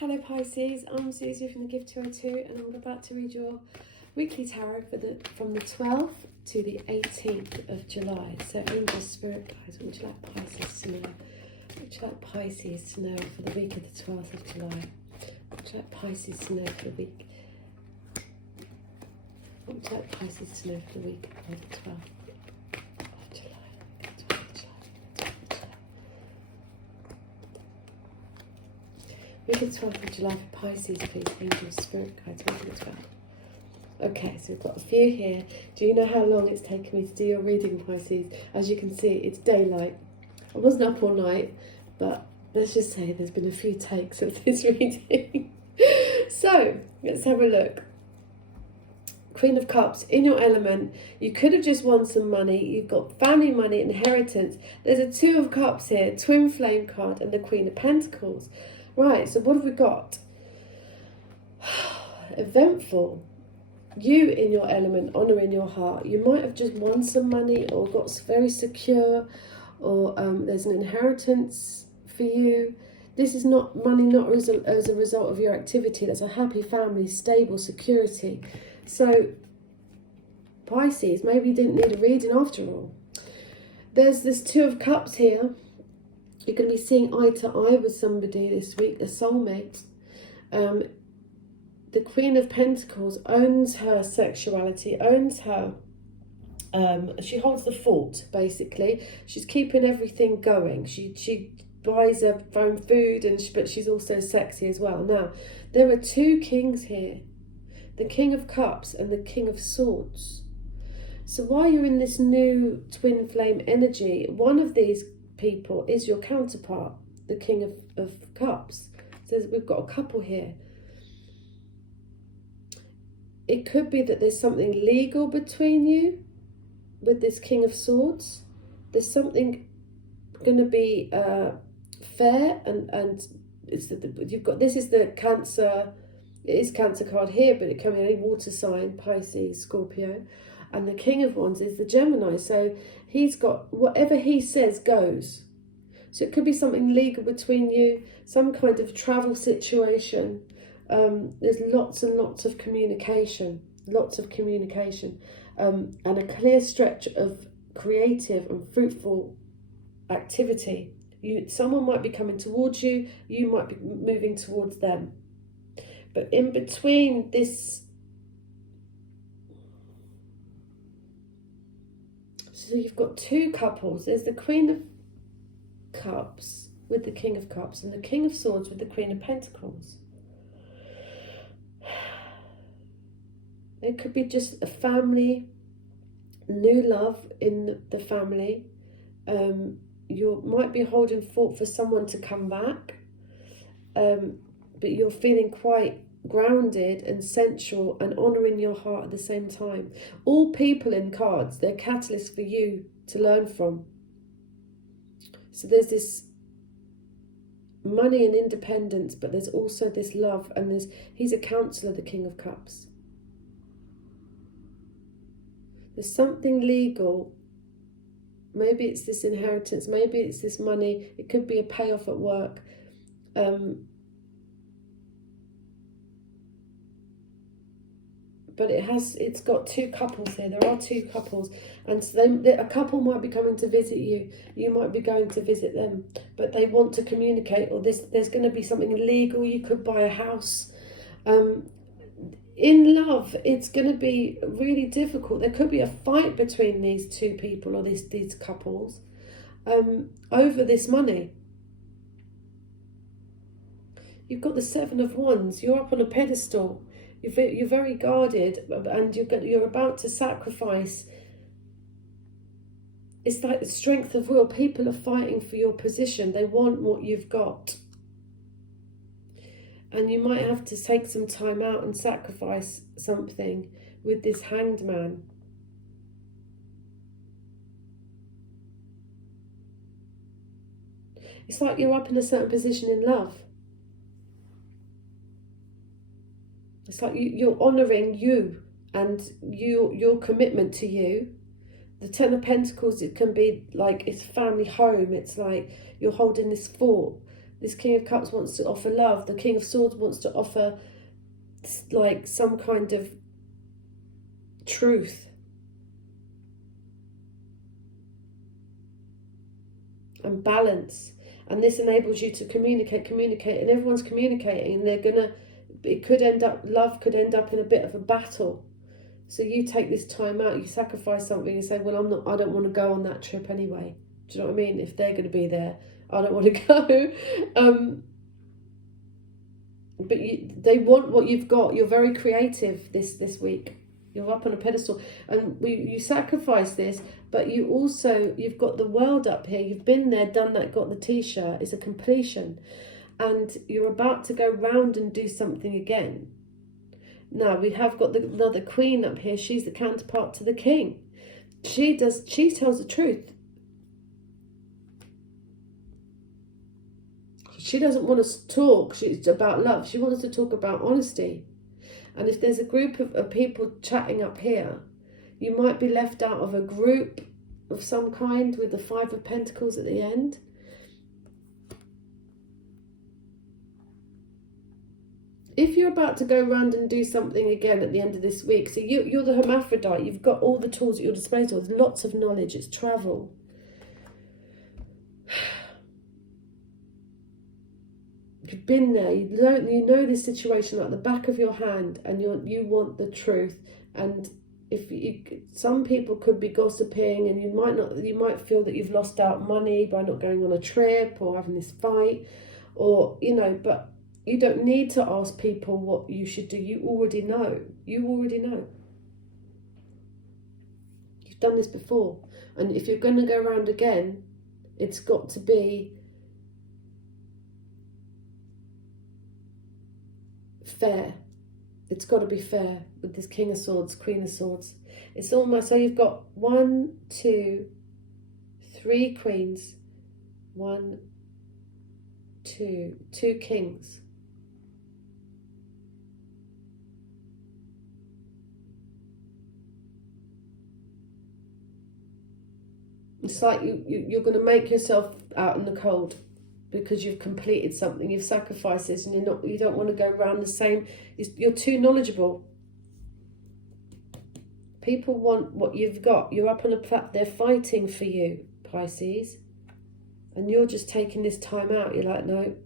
Hello Pisces, I'm Suzy from the Gift 202 and I'm about to read your weekly tarot from the 12th to the 18th of July. So angel spirit guides, what would you like Pisces to know? What would you like Pisces to know for the week of the 12th of July? What would you like Pisces to know for the week? What would you like Pisces to know for the week of the 12th of July? Week of the 12th of July for Pisces, please. Angel spirit guides, week of the 12th. Okay, so we've got a few here. Do you know how long it's taken me to do your reading, Pisces? As you can see, it's daylight. I wasn't up all night, but let's just say there's been a few takes of this reading. So, let's have a look. Queen of Cups, in your element. You could have just won some money. You've got family money, inheritance. There's a Two of Cups here, Twin Flame card, and the Queen of Pentacles. Right, so what have we got? Eventful. You in your element, honour in your heart. You might have just won some money or got very secure, or there's an inheritance for you. This is not money, not as a result of your activity. That's a happy family, stable security. So, Pisces, maybe you didn't need a reading after all. There's this Two of Cups here. You're going to be seeing eye to eye with somebody this week, a soulmate. The Queen of Pentacles owns her sexuality, owns her, she holds the fort, basically. She's keeping everything going. She buys her own food, but she's also sexy as well. Now, there are two kings here, the King of Cups and the King of Swords. So while you're in this new twin flame energy, one of these people is your counterpart, the King of Cups. So we've got a couple here. It could be that there's something legal between you with this King of Swords. There's something going to be fair, and it's you've got, this is the Cancer. It is Cancer card here, but it can be any water sign, Pisces, Scorpio. And the King of Wands is the Gemini. So he's got whatever he says goes. So it could be something legal between you, some kind of travel situation. There's lots and lots of communication, and a clear stretch of creative and fruitful activity. Someone might be coming towards you, you might be moving towards them. But in between this, so you've got two couples. There's the Queen of Cups with the King of Cups and the King of Swords with the Queen of Pentacles. It could be just a family, new love in the family. You might be holding fort for someone to come back, but you're feeling quite grounded and sensual and honouring your heart at the same time. All people in cards, they're catalysts for you to learn from. So there's this money and independence, but there's also this love, and he's a counselor, the King of Cups. There's something legal. Maybe it's this inheritance, maybe it's this money, it could be a payoff at work. But it's got two couples here. There are two couples, and so a couple might be coming to visit you. You might be going to visit them, but they want to communicate. Or there's going to be something legal. You could buy a house. In love, it's going to be really difficult. There could be a fight between these two people or these couples over this money. You've got the Seven of Wands. You're up on a pedestal. You're very guarded, and you're about to sacrifice. It's like the strength of will. People are fighting for your position. They want what you've got. And you might have to take some time out and sacrifice something with this Hanged Man. It's like you're up in a certain position in love. It's like you're honouring you and your commitment to you. The Ten of Pentacles, it can be like it's family home. It's like you're holding this fort. This King of Cups wants to offer love. The King of Swords wants to offer like some kind of truth. And balance. And this enables you to communicate, and everyone's communicating, and love could end up in a bit of a battle. So you take this time out, you sacrifice something, and say, well, I don't want to go on that trip anyway. Do you know what I mean? If they're going to be there, I don't want to go. But they want what you've got. You're very creative this week. You're up on a pedestal, and you sacrifice this, but you've got the world up here. You've been there, done that, got the t-shirt. It's a completion, and you're about to go round and do something again. Now we have got another queen up here. She's the counterpart to the king. She tells the truth. She doesn't want us to talk about love. She wants to talk about honesty. And if there's a group of people chatting up here, you might be left out of a group of some kind with the Five of Pentacles at the end. If you're about to go around and do something again at the end of this week, so you're the hermaphrodite, you've got all the tools at your disposal, there's lots of knowledge, it's travel. You've been there, you know this situation like the back of your hand, and you want the truth. And some people could be gossiping, and you might feel that you've lost out money by not going on a trip or having this fight, or but you don't need to ask people what you should do. You already know. You've done this before, and if you're going to go around again, it's got to be fair. It's got to be fair with this King of Swords, Queen of Swords. It's almost so you've got 1, 2, 3 queens, 1, 2, 2 kings. It's like you're going to make yourself out in the cold, because you've completed something, you've sacrificed this, and you don't want to go around the same. You're too knowledgeable. People want what you've got. You're up on a platform. They're fighting for you, Pisces, and you're just taking this time out. You're like, no,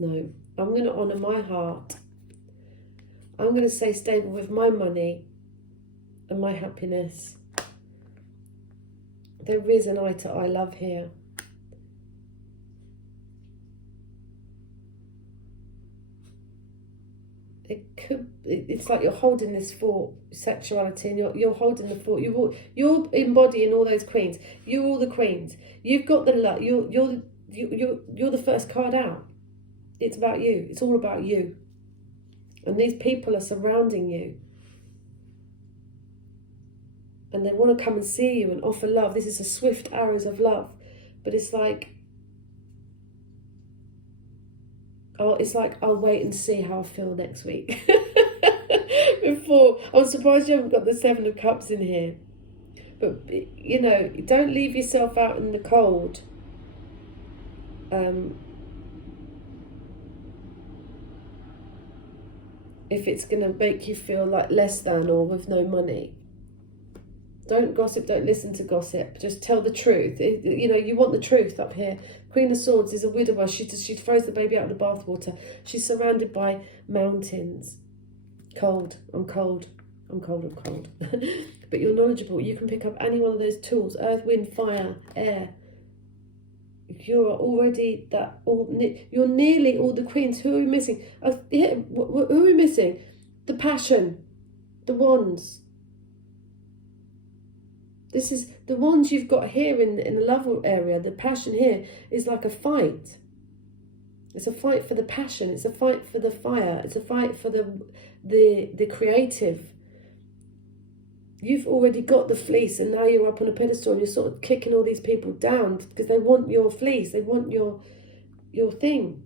I'm going to honour my heart. I'm going to stay stable with my money and my happiness. There is an eye-to-eye love here. It's like you're holding this for sexuality, and you're holding the fort. You're embodying all those queens. You're all the queens. You've got the love. You're the first card out. It's about you. It's all about you. And these people are surrounding you, and they want to come and see you and offer love. This is a swift arrows of love, but it's like, I'll wait and see how I feel next week. I'm surprised you haven't got the 7 of Cups in here. But, don't leave yourself out in the cold. If it's going to make you feel like less than or with no money. Don't gossip, don't listen to gossip. Just tell the truth. You want the truth up here. Queen of Swords is a widower. She throws the baby out of the bathwater. She's surrounded by mountains. Cold. I'm cold. But you're knowledgeable. You can pick up any one of those tools. Earth, wind, fire, air. You're already you're nearly all the queens. Who are we missing? Who are we missing? The passion. The wands. This is the ones you've got here in the love area. The passion here is like a fight. It's a fight for the passion. It's a fight for the fire. It's a fight for the creative. You've already got the fleece, and now you're up on a pedestal, and you're sort of kicking all these people down because they want your fleece. They want your thing.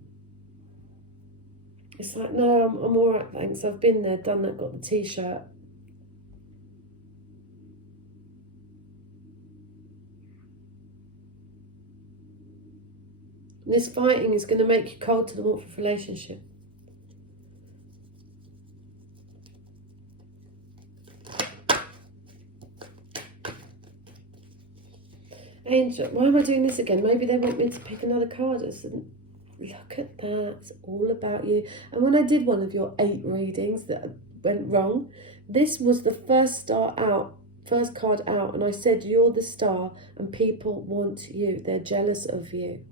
It's like, no, I'm all right, thanks. I've been there, done that, got the t-shirt. And this fighting is going to make you cold to the warmth of relationship. Angel, why am I doing this again? Maybe they want me to pick another card. I said, look at that, it's all about you. And when I did one of your 8 readings that went wrong, this was the first card out, and I said, you're the star and people want you. They're jealous of you.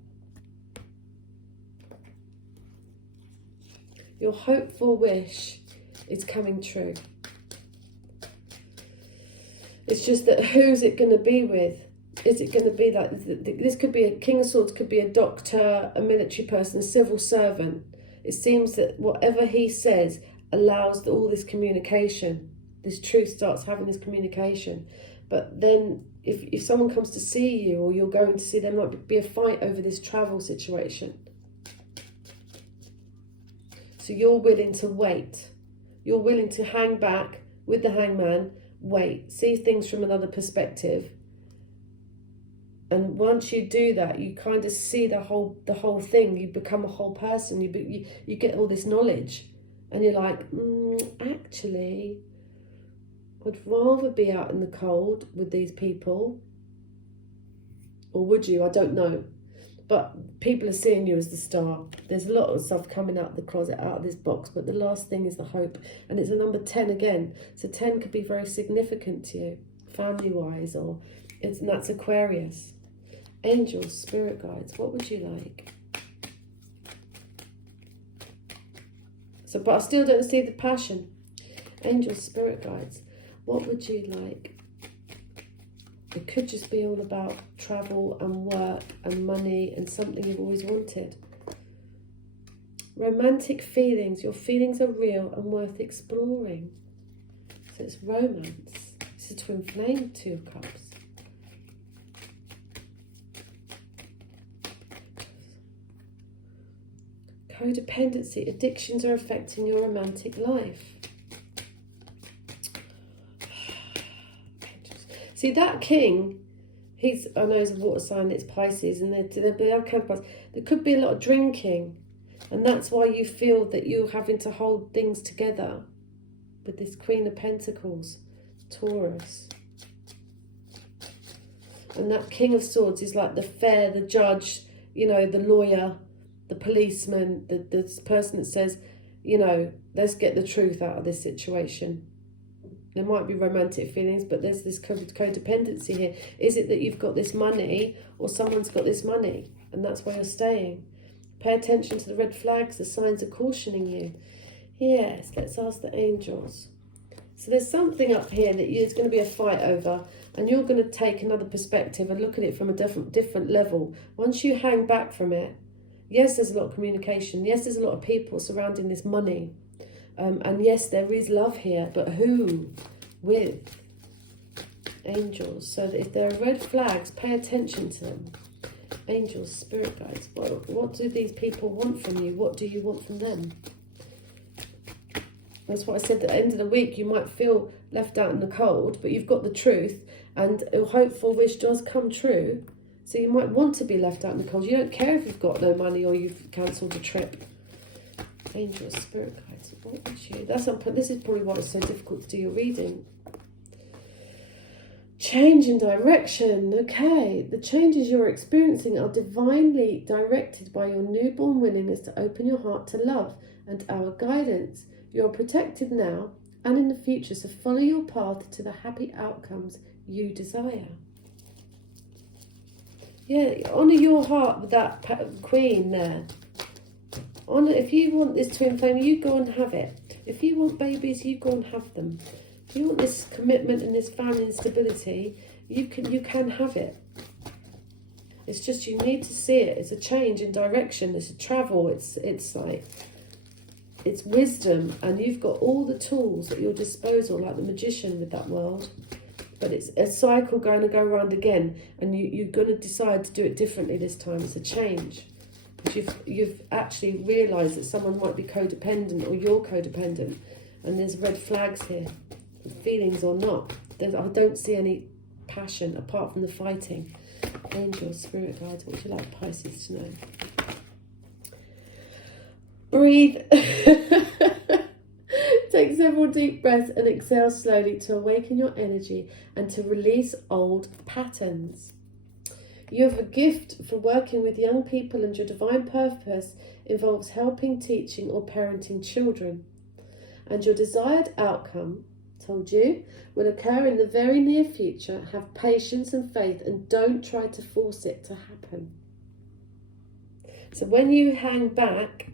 Your hopeful wish is coming true. It's just that who's it going to be with? Is it going to be like, this could be a King of Swords, could be a doctor, a military person, a civil servant. It seems that whatever he says allows all this communication. This truth starts having this communication. But then if someone comes to see you, or you're going to see, there might be a fight over this travel situation. So you're willing to wait. You're willing to hang back with the hangman, wait, see things from another perspective. And once you do that, you kind of see the whole thing. You become a whole person. You get all this knowledge, and you're like, actually, I'd rather be out in the cold with these people. Or would you? I don't know. But people are seeing you as the star. There's a lot of stuff coming out of the closet, out of this box. But the last thing is the hope, and it's a number 10 again. So 10 could be very significant to you, family-wise, and that's Aquarius. Angels, spirit guides, what would you like? So, but I still don't see the passion. Angels, spirit guides, what would you like? It could just be all about travel and work and money and something you've always wanted. Romantic feelings, your feelings are real and worth exploring. So it's romance. It's a twin flame, 2 of Cups. Codependency, addictions are affecting your romantic life. See, that king, I know he's a water sign, it's Pisces, and they're counterparts. There could be a lot of drinking, and that's why you feel that you're having to hold things together with this Queen of Pentacles, Taurus. And that King of Swords is like the fair, the judge, the lawyer, the policeman, the person that says, let's get the truth out of this situation. There might be romantic feelings, but there's this codependency here. Is it that you've got this money, or someone's got this money, and that's why you're staying? Pay attention to the red flags. The signs are cautioning you. Yes, let's ask the angels. So there's something up here that there's going to be a fight over, and you're going to take another perspective and look at it from a different level. Once you hang back from it, yes, there's a lot of communication. Yes, there's a lot of people surrounding this money. And yes, there is love here, but who? With angels. So that if there are red flags, pay attention to them. Angels, spirit guides. What do these people want from you? What do you want from them? That's what I said. At the end of the week, you might feel left out in the cold, but you've got the truth, and a hopeful wish does come true. So you might want to be left out in the cold. You don't care if you've got no money or you've cancelled a trip. Angels, spirit guides, what would you? This is probably why it's so difficult to do your reading. Change in direction. Okay, the changes you're experiencing are divinely directed by your newborn willingness to open your heart to love and our guidance. You're protected now and in the future, so follow your path to the happy outcomes you desire. Yeah, honour your heart with that queen there. If you want this twin flame, you go and have it. If you want babies, you go and have them. If you want this commitment and this family and stability, you can have it. It's just you need to see it. It's a change in direction. It's a travel. It's wisdom, and you've got all the tools at your disposal, like the magician with that world. But it's a cycle going to go around again, and you're going to decide to do it differently this time. It's a change. Because you've actually realised that someone might be codependent, or you're codependent, and there's red flags here, feelings or not. I don't see any passion apart from the fighting. Angels, spirit guides, what would you like Pisces to know? Breathe. Take several deep breaths and exhale slowly to awaken your energy and to release old patterns. You have a gift for working with young people, and your divine purpose involves helping, teaching, or parenting children. And your desired outcome, told you, will occur in the very near future. Have patience and faith and don't try to force it to happen. So when you hang back,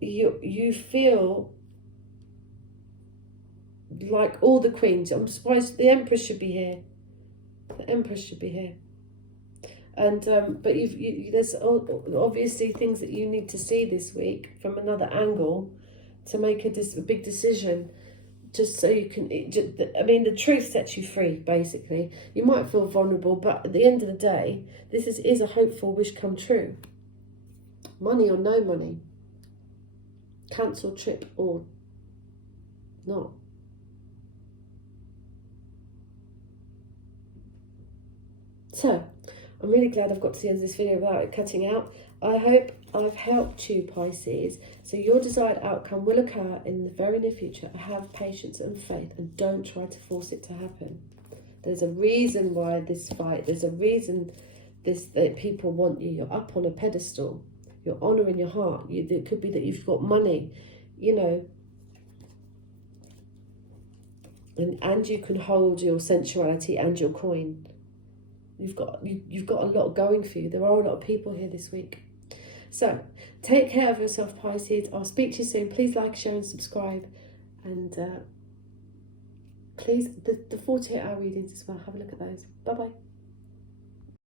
you feel like all the queens. I'm surprised the Empress should be here. The Empress should be here. And but there's obviously things that you need to see this week from another angle to make a big decision, just so you can. I mean, the truth sets you free. Basically, you might feel vulnerable, but at the end of the day, this is a hopeful wish come true. Money or no money, cancel trip or not. So, I'm really glad I've got to the end of this video without it cutting out. I hope I've helped you, Pisces. So your desired outcome will occur in the very near future. Have patience and faith and don't try to force it to happen. There's a reason why this fight, there's a reason that people want you. You're up on a pedestal. You're honouring your heart. It could be that you've got money, you know. And you can hold your sensuality and your coin. You've got a lot going for you. There are a lot of people here this week. So, take care of yourself, Pisces. I'll speak to you soon. Please like, share and subscribe. And please, the 48-hour readings as well. Have a look at those. Bye-bye.